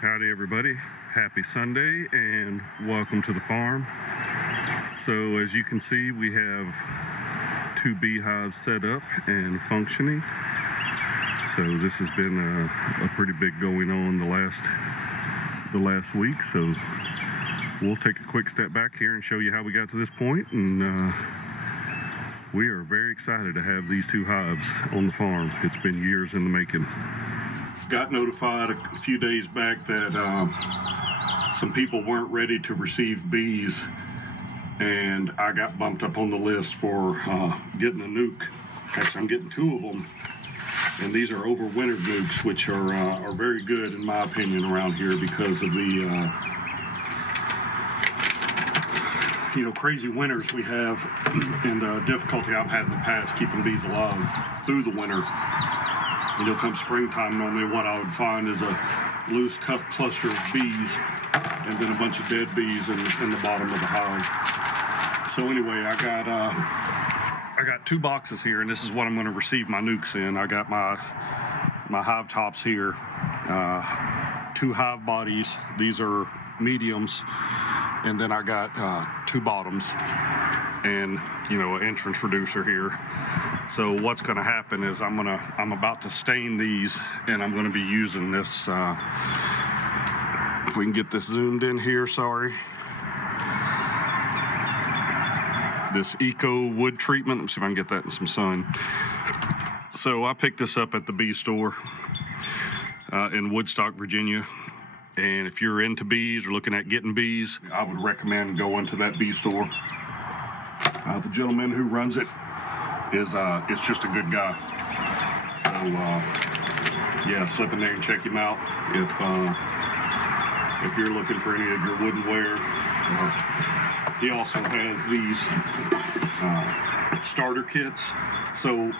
Howdy everybody, happy Sunday and welcome to the farm. So as you can see, we have 2 beehives set up and functioning. So this has been a pretty big going on the last week. So we'll take a quick step back here and show you how we got to this point, and we are very excited to have these 2 hives on the farm. It's been years in the making. Got notified a few days back that some people weren't ready to receive bees, and I got bumped up on the list for getting a nuke. Actually, I'm getting 2 of them, and these are overwintered nukes, which are very good in my opinion around here because of the crazy winters we have and the difficulty I've had in the past keeping bees alive through the winter. Come springtime, normally what I would find is a loose cut cluster of bees and then a bunch of dead bees in the bottom of the hive. So anyway, I got 2 boxes here, and this is what I'm going to receive my nukes in. I got my hive tops here, 2 hive bodies. These are mediums, and then I got 2 bottoms and an entrance reducer here. So what's going to happen is I'm about to stain these, and I'm going to be using this, if we can get this zoomed in here, sorry, this eco wood treatment. Let me see if I can get that in some sun. So I picked this up at the bee store in Woodstock, Virginia. And if you're into bees or looking at getting bees, I would recommend going to that bee store. The gentleman who runs it is just a good guy. So yeah, slip in there and check him out if you're looking for any of your woodenware. He also has these starter kits. So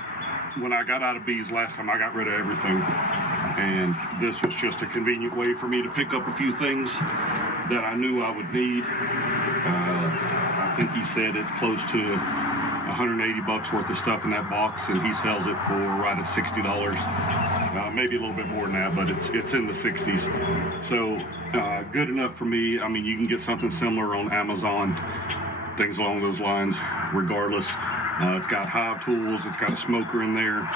when I got out of bees last time, I got rid of everything, and this was just a convenient way for me to pick up a few things that I knew I would need. I think he said it's close to 180 bucks worth of stuff in that box, and he sells it for right at $60. Maybe a little bit more than that, but it's in the 60s. So good enough for me. I mean, you can get something similar on Amazon, things along those lines. Regardless, it's got hive tools, it's got a smoker in there,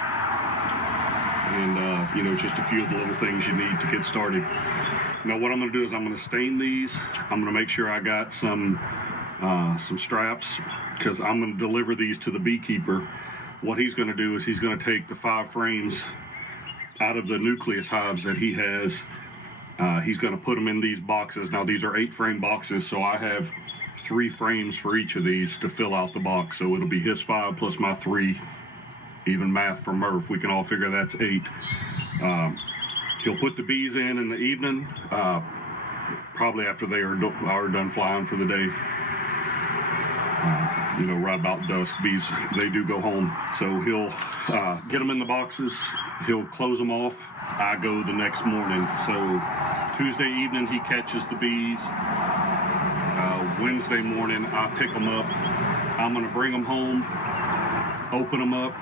and just a few of the little things you need to get started. Now what I'm going to do is I'm going to stain these. I'm going to make sure I got some straps, because I'm going to deliver these to the beekeeper. What he's going to do is he's going to take the 5 frames out of the nucleus hives that he has. He's going to put them in these boxes. Now these are 8 frame boxes, so I have 3 frames for each of these to fill out the box. So it'll be his 5 plus my 3. Even math for Murph, we can all figure that's 8. He'll put the bees in the evening, probably after they are done flying for the day. Right about dusk, bees, they do go home. So he'll get them in the boxes, he'll close them off. I go the next morning. So Tuesday evening he catches the bees. Wednesday morning I pick them up. I'm going to bring them home, open them up,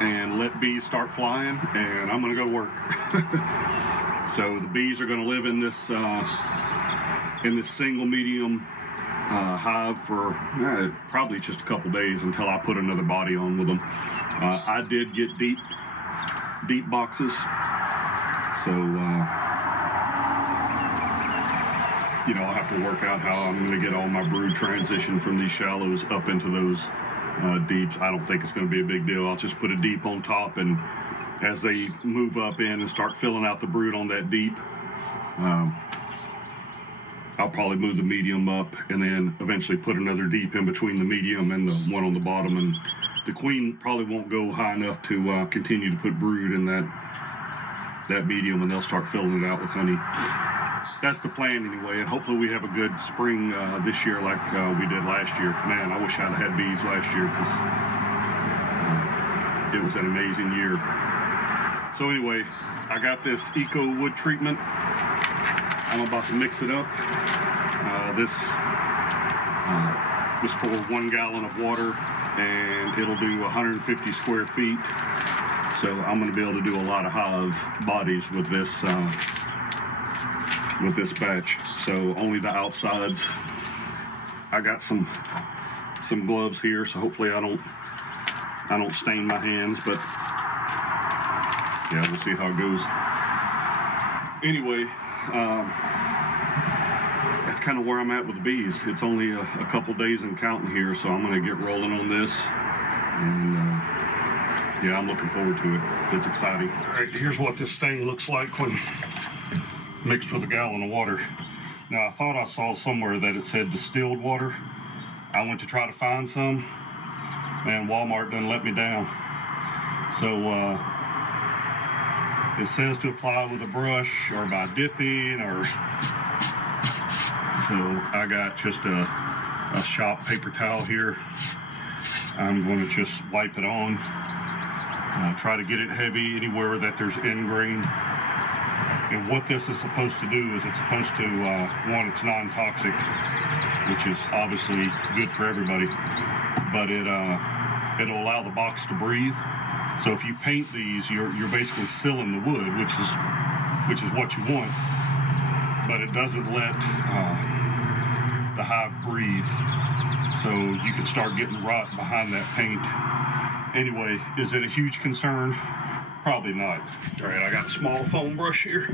and let bees start flying, and I'm going to go to work. So the bees are going to live in this single medium hive for probably just a couple days until I put another body on with them. I did get deep boxes, so I'll have to work out how I'm going to get all my brood transition from these shallows up into those deeps. I don't think it's going to be a big deal. I'll just put a deep on top, and as they move up in and start filling out the brood on that deep, I'll probably move the medium up and then eventually put another deep in between the medium and the one on the bottom. And the queen probably won't go high enough to continue to put brood in that medium, and they'll start filling it out with honey. That's the plan anyway, and hopefully we have a good spring this year like we did last year. Man, I wish I'd had bees last year, because it was an amazing year. So anyway, I got this eco wood treatment. I'm about to mix it up. This was for 1 gallon of water, and it'll do 150 square feet. So I'm going to be able to do a lot of hive bodies with this with this batch. So only the outsides. I got some gloves here, so hopefully I don't stain my hands, but yeah, we'll see how it goes. Anyway, that's kind of where I'm at with the bees. It's only a couple days and counting here, so I'm going to get rolling on this, and yeah, I'm looking forward to it. It's exciting. All right, here's what this stain looks like when mixed with a gallon of water. Now, I thought I saw somewhere that it said distilled water. I went to try to find some, and Walmart doesn't let me down. So it says to apply with a brush or by dipping, or so I got just a shop paper towel here. I'm going to just wipe it on. Try to get it heavy anywhere that there's ingrain. And what this is supposed to do is it's supposed to, one, it's non-toxic, which is obviously good for everybody, but it'll allow the box to breathe. So if you paint these, you're basically sealing the wood, which is what you want, but it doesn't let the hive breathe. So you can start getting rot behind that paint. Anyway, is it a huge concern? Probably not. All right, I got a small foam brush here.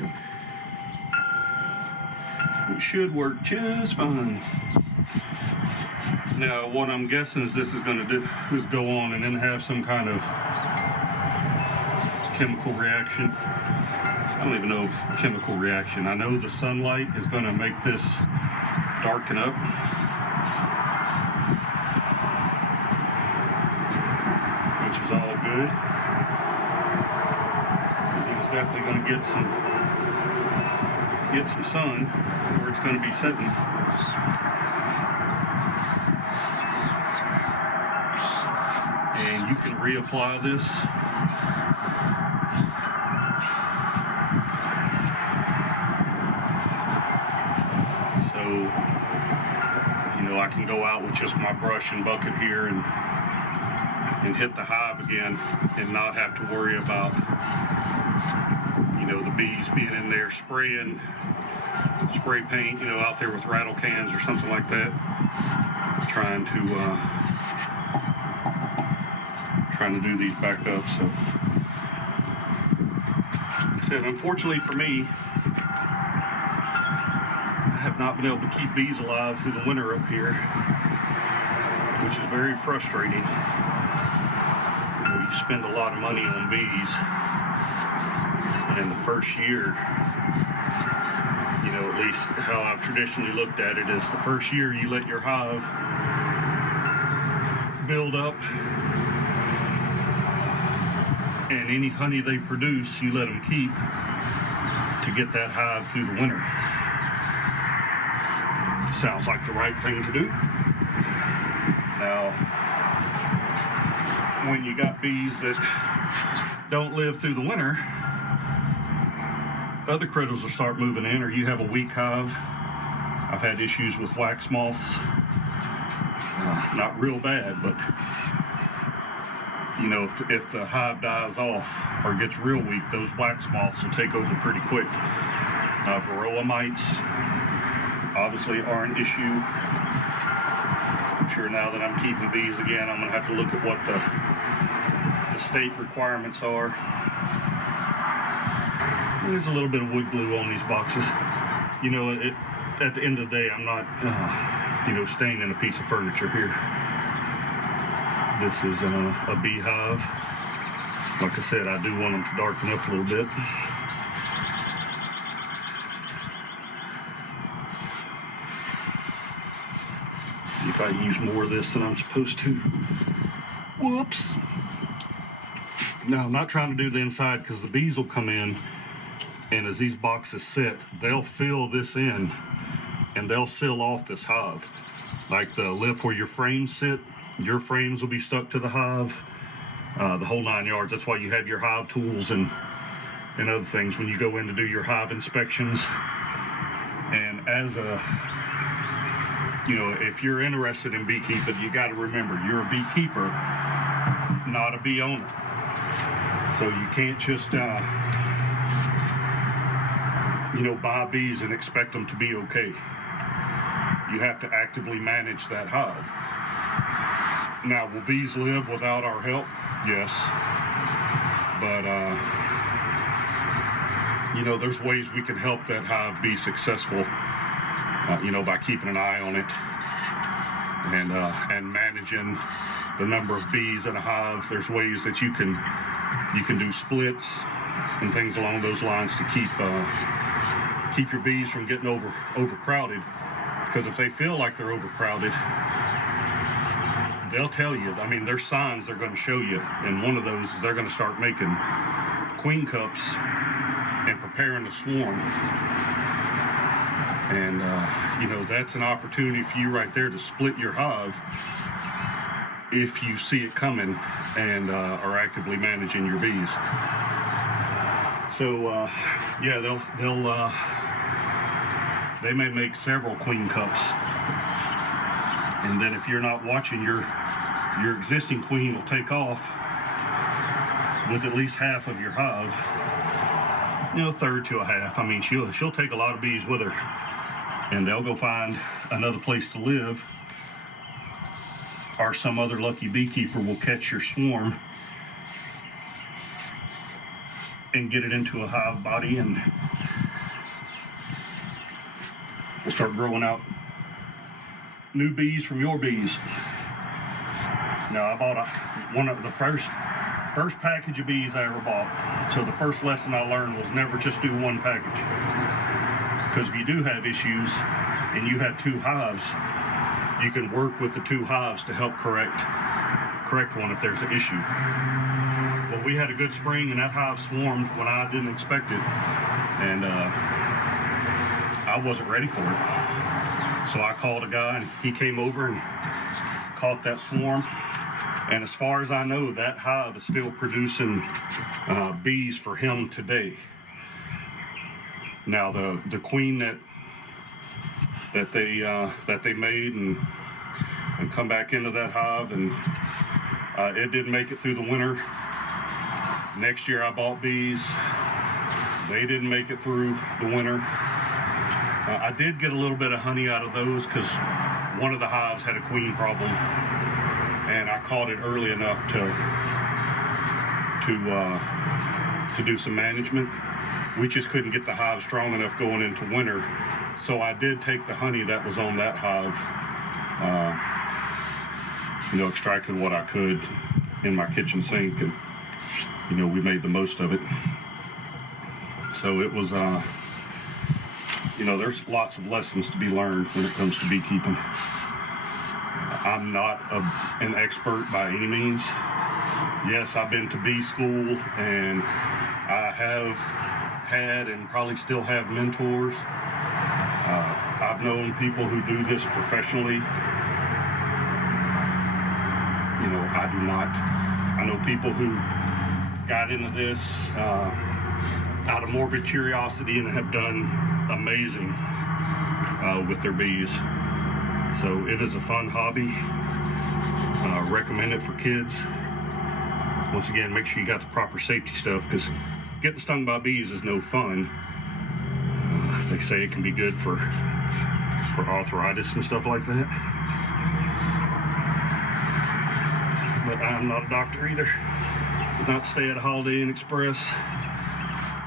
It should work just fine. Now, what I'm guessing is this is going to do is go on and then have some kind of chemical reaction. I don't even know if chemical reaction. I know the sunlight is going to make this darken up. Which is all good. It's definitely going to get some sun where it's going to be sitting. And you can reapply this. So, you know, I can go out with just my brush and bucket here and hit the hive again and not have to worry about, you know, the bees being in there spraying spray paint, you know, out there with rattle cans or something like that, trying to do these back up. So like I said, unfortunately for me, I have not been able to keep bees alive through the winter up here, which is very frustrating. You spend a lot of money on bees, and the first year, you know, at least how I've traditionally looked at it, is the first year you let your hive build up, and any honey they produce, you let them keep to get that hive through the winter. Sounds like the right thing to do. Now, when you got bees that don't live through the winter, other critters will start moving in, or you have a weak hive. I've had issues with wax moths. Not real bad, but you know, if the hive dies off or gets real weak, those wax moths will take over pretty quick. Varroa mites obviously are an issue. I'm sure now that I'm keeping bees again, I'm going to have to look at what the state requirements are. There's a little bit of wood glue on these boxes. You know, at the end of the day, I'm not, you know, staining a piece of furniture here. This is a beehive. Like I said, I do want them to darken up a little bit. If I use more of this than I'm supposed to. Whoops. Now, I'm not trying to do the inside because the bees will come in, and as these boxes sit, they'll fill this in and they'll seal off this hive. Like the lip where your frames sit, your frames will be stuck to the hive, the whole 9 yards. That's why you have your hive tools and other things when you go in to do your hive inspections. And as a, you know, if you're interested in beekeeping, you got to remember, you're a beekeeper, not a bee owner. So you can't just buy bees and expect them to be okay. You have to actively manage that hive. Now, will bees live without our help? Yes. But, there's ways we can help that hive be successful, by keeping an eye on it and managing the number of bees in a hive. There's ways that you can do splits and things along those lines to keep your bees from getting overcrowded. Because if they feel like they're overcrowded, they'll tell you. I mean, there's signs they're going to show you, and one of those is they're going to start making queen cups and preparing to swarm. And that's an opportunity for you right there to split your hive if you see it coming and are actively managing your bees. So they may make several queen cups, and then if you're not watching, your existing queen will take off with at least half of your hive, third to a half. I mean, she'll take a lot of bees with her, and they'll go find another place to live, or some other lucky beekeeper will catch your swarm and get it into a hive body, and we'll start growing out new bees from your bees. Now, I bought one of the first package of bees I ever bought. So the first lesson I learned was never just do one package. Because if you do have issues and you have two hives, you can work with the two hives to help correct one if there's an issue. Well, we had a good spring, and that hive swarmed when I didn't expect it, and I wasn't ready for it. So I called a guy, and he came over and caught that swarm. And as far as I know, that hive is still producing bees for him today. Now, the queen that they made and come back into that hive, and it didn't make it through the winter. Next year I bought bees. They didn't make it through the winter. I did get a little bit of honey out of those because one of the hives had a queen problem, and I caught it early enough to do some management. We just couldn't get the hive strong enough going into winter, so I did take the honey that was on that hive, extracted what I could in my kitchen sink, and we made the most of it. So it was there's lots of lessons to be learned when it comes to beekeeping. I'm not an expert by any means. Yes, I've been to bee school, and I have had and probably still have mentors. I've known people who do this professionally. I do not. I know people who got into this out of morbid curiosity and have done amazing with their bees. So it is a fun hobby. Recommend it for kids. Once again, make sure you got the proper safety stuff, because getting stung by bees is no fun. They say it can be good for arthritis and stuff like that. But I'm not a doctor either. Did not stay at a Holiday Inn Express.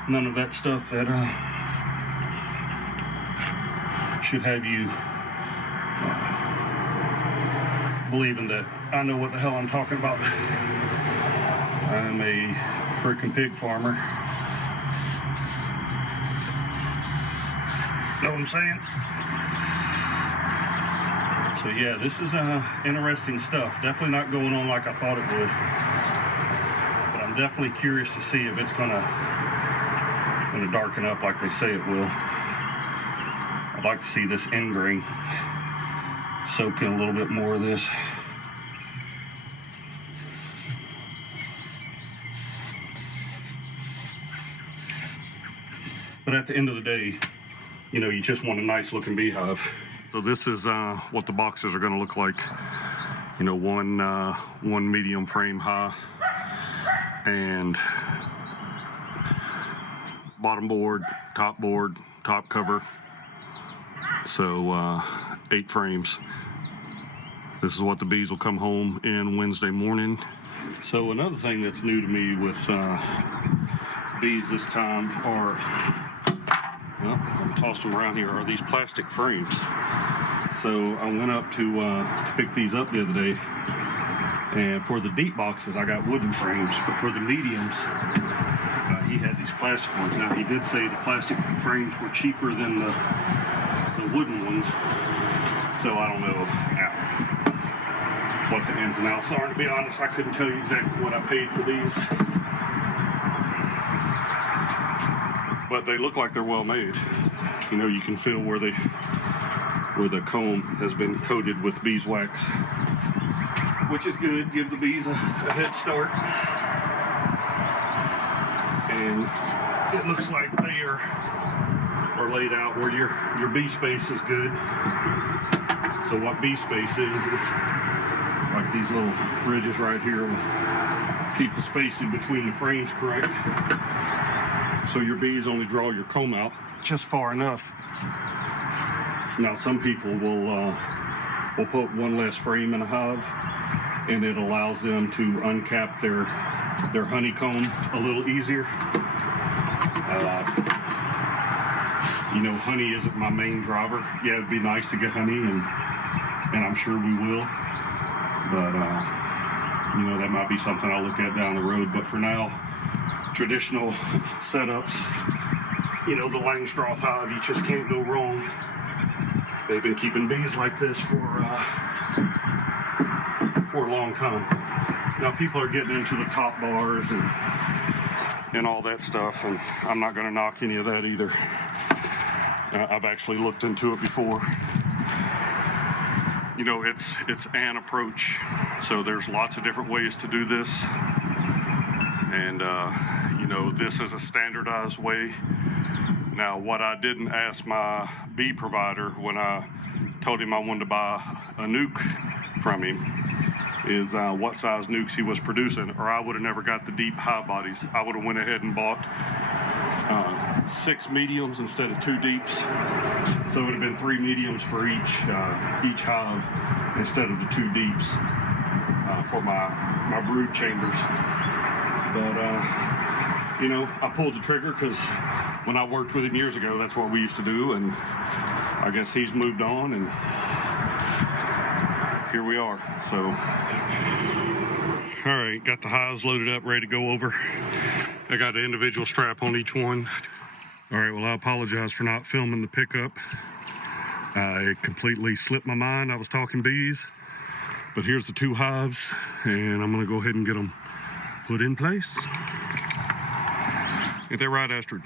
None of that stuff that should have you believing that I know what the hell I'm talking about. I'm a freaking pig farmer. Know what I'm saying? So yeah, this is interesting stuff. Definitely not going on like I thought it would. But I'm definitely curious to see if it's gonna darken up like they say it will. I'd like to see this end grain soak in a little bit more of this. But at the end of the day, you just want a nice looking beehive. So this is what the boxes are going to look like. One medium frame high, and bottom board, top top cover. So 8 frames. This is what the bees will come home in Wednesday morning. So another thing that's new to me with bees this time are, well, I'm tossing them around here, are these plastic frames. So I went up to pick these up the other day, and for the deep boxes I got wooden frames, but for the mediums he had these plastic ones. Now he did say the plastic frames were cheaper than the wooden ones, so I don't know what the ins and outs are. To be honest, I couldn't tell you exactly what I paid for these, but they look like they're well made. You know, you can feel where the comb has been coated with beeswax, which is good. Give the bees a head start. And it looks like they are laid out where your bee space is good. So what bee space is like these little ridges right here will keep the spacing between the frames correct. So your bees only draw your comb out just far enough. Now some people will put one less frame in a hive, and it allows them to uncap their honeycomb a little easier. You know, honey isn't my main driver. Yeah, it'd be nice to get honey, and I'm sure we will. But you know, that might be something I'll look at down the road. But for now, traditional setups, you know, the Langstroth hive, you just can't go wrong. They've been keeping bees like this for a long time. Now people are getting into the top bars and all that stuff, and I'm not going to knock any of that either. I've actually looked into it before. You know, it's an approach. So there's lots of different ways to do this, and you know, this is a standardized way. Now, what I didn't ask my bee provider when I told him I wanted to buy a nuke from him is what size nukes he was producing, or I would have never got the deep hive bodies. I would have went ahead and bought 6 mediums instead of 2 deeps. So it would have been 3 mediums for each hive instead of the 2 deeps for my brood chambers. But you know, I pulled the trigger because when I worked with him years ago, that's what we used to do, and I guess he's moved on, and here we are. So, all right, got the hives loaded up, ready to go over. I got an individual strap on each one. All right, well, I apologize for not filming the pickup. It completely slipped my mind. I was talking bees, but here's the 2 hives, and I'm gonna go ahead and get them put in place. Ain't that right, Astrid?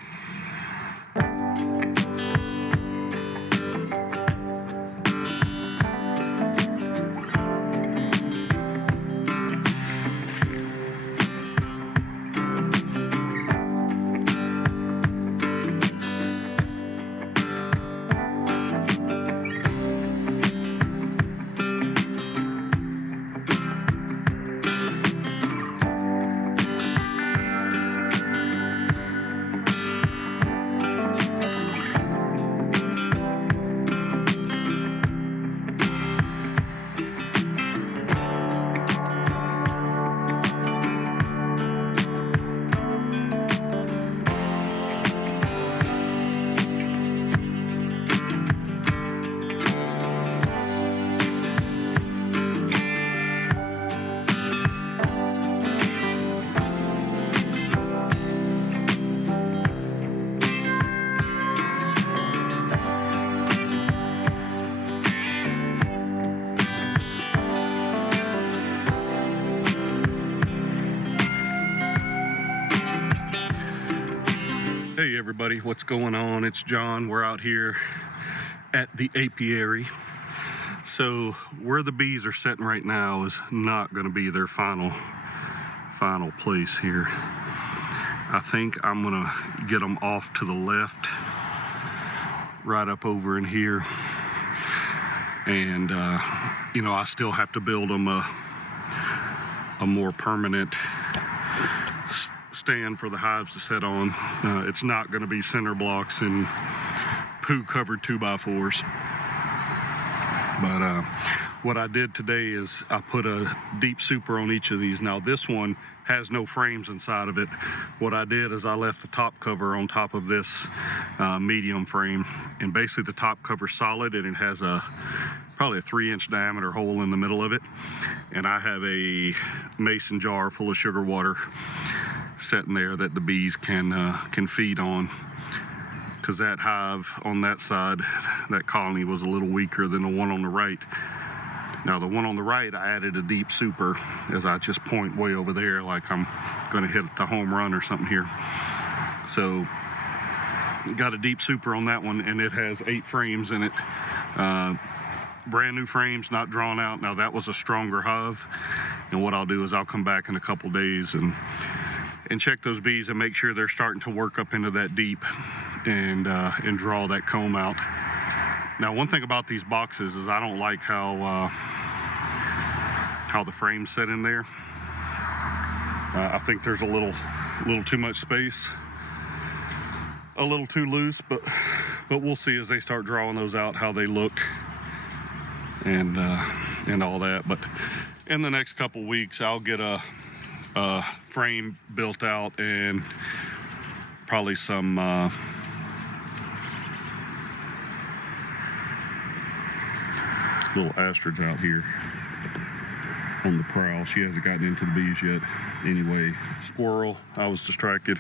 Hey everybody, what's going on? It's John. We're out here at the apiary. So where the bees are sitting right now is not going to be their final place here. I think I'm going to get them off to the left, right up over in here. And you know, I still have to build them a more permanent stand for the hives to sit on. It's not going to be center blocks and who covered 2x4s. But what I did today is I put a deep super on each of these. Now this one has no frames inside of it. What I did is I left the top cover on top of this medium frame, and basically the top cover's solid, and it has probably a 3-inch diameter hole in the middle of it. And I have a mason jar full of sugar water sitting there that the bees can feed on. Because that hive on that side, that colony, was a little weaker than the one on the right. Now the one on the right, I added a deep super, as I just point way over there like I'm going to hit the home run or something here. So got a deep super on that one, and it has 8 frames in it. Brand new frames, not drawn out. Now that was a stronger hive, and what I'll do is I'll come back in a couple days and check those bees and make sure they're starting to work up into that deep and draw that comb out. Now, one thing about these boxes is I don't like how the frames set in there. I think there's a little too much space, a little too loose, but we'll see as they start drawing those out how they look and all that. But in the next couple weeks, I'll get a frame built out and probably some little ostrich out here on the prowl. She hasn't gotten into the bees yet. Anyway, squirrel, I was distracted.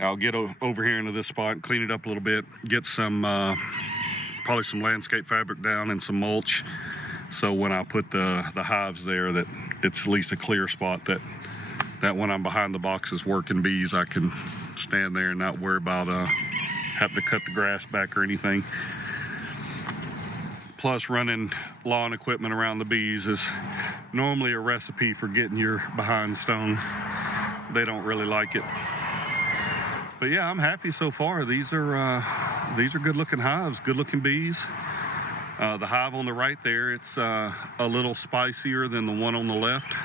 I'll get over here into this spot, clean it up a little bit, get some probably some landscape fabric down and some mulch, so when I put the hives there, that it's at least a clear spot, that when I'm behind the boxes working bees, I can stand there and not worry about having to cut the grass back or anything. Plus, running lawn equipment around the bees is normally a recipe for getting your behind stung. They don't really like it. But yeah, I'm happy so far. These are good looking hives, good looking bees. The hive on the right there, it's a little spicier than the one on the left,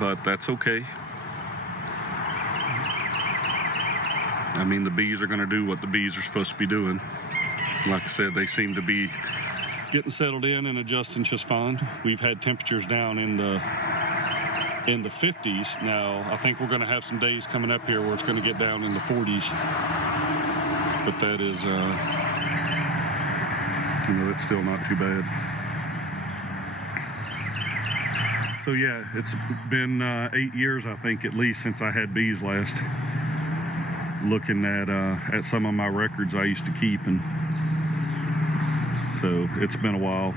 but that's okay. I mean, the bees are going to do what the bees are supposed to be doing. Like I said, they seem to be getting settled in and adjusting just fine. We've had temperatures down in the 50s. Now, I think we're going to have some days coming up here where it's going to get down in the 40s. But that is, that's still not too bad. So yeah, it's been 8 years, I think, at least, since I had bees last. Looking at some of my records I used to keep, and so it's been a while.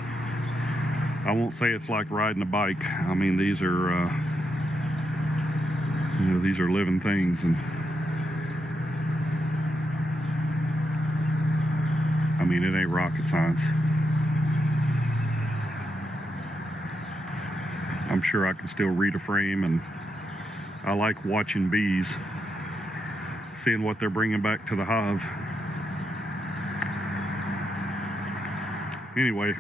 I won't say it's like riding a bike. I mean, these are these are living things, and I mean, it ain't rocket science. I'm sure I can still read a frame, and I like watching bees, seeing what they're bringing back to the hive. Anyway,